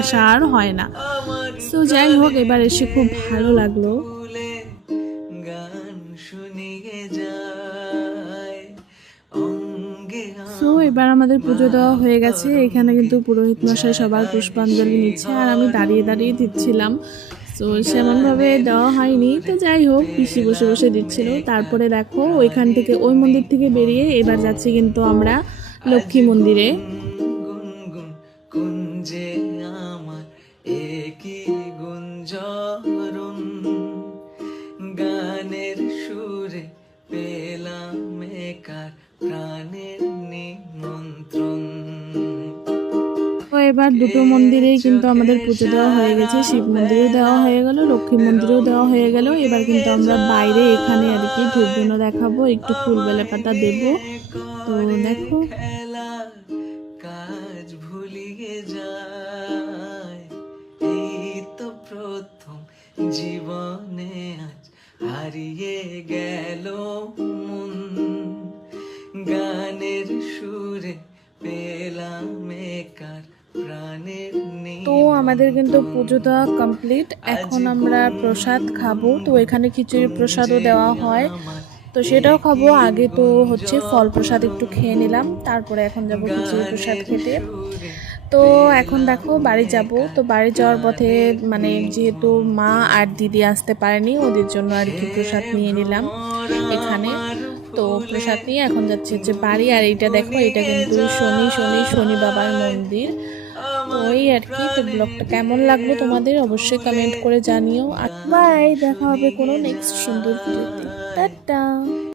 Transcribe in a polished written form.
আসা আর হয় না। তো যাই হোক, এবার এসে খুব ভালো লাগলো। সো এবার আমাদের পুজো দেওয়া হয়ে গেছে। এখানে কিন্তু পুরোহিত মশাই সবার পুষ্পাঞ্জলি নিচ্ছে আর আমি দাঁড়িয়ে দাঁড়িয়ে দিচ্ছিলাম। তো সেমনভাবে দেওয়া হয়নি, তো যাই হোক পিসি বসে বসে দিচ্ছিল। তারপরে দেখো ওইখান থেকে, ওই মন্দির থেকে বেরিয়ে এবার যাচ্ছি কিন্তু আমরা লক্ষ্মী মন্দিরে। গানের সুরে পেলাম একার প্রাণের নিমন্ত্রণ। তো এবার দুটো মন্দিরেই কিন্তু আমাদের পুজো দেওয়া হয়ে গেছে, শিব মন্দিরেও দেওয়া হয়ে গেল, লক্ষ্মী মন্দিরেও দেওয়া হয়ে গেল। এবার কিন্তু আমরা বাইরে এখানে আর কি ধূপ ধুনো দেখাবো, একটু ফুল বেলে পাতা দেবো। তো দেখো কাজ ভুলিয়ে যায়, এই তো প্রথম জীবনে আজ হারিয়ে গেল মন, গানের সুরে পেলাম একার প্রাণের। তো আমাদের কিন্তু পুজো দেওয়া কমপ্লিট। এখন আমরা প্রসাদ খাবো। তো এখানে খিচুড়ি প্রসাদও দেওয়া হয়, তো সেটাও খাবো। আগে তো হচ্ছে ফল প্রসাদ একটু খেয়ে নিলাম, তারপরে এখন যাব খিচুড়ি প্রসাদ খেতে। তো এখন দেখো বাড়ি যাব। তো বাড়ি যাওয়ার পথে মানে যেহেতু মা আর দিদি আসতে পারেনি, ওদের জন্য আর কি প্রসাদ নিয়ে নিলাম এখানে। তো প্রসাদ নিয়ে এখন যাচ্ছে হচ্ছে বাড়ি। আর এইটা দেখো, এটা কিন্তু শনি বাবার মন্দির। তো ওই আর কি। তো ব্লগটা কেমন লাগলো তোমাদের অবশ্যই কমেন্ট করে জানিও। আর বাই, দেখা হবে কোনো নেক্সট সুন্দর ভিডিওতে। টাটা।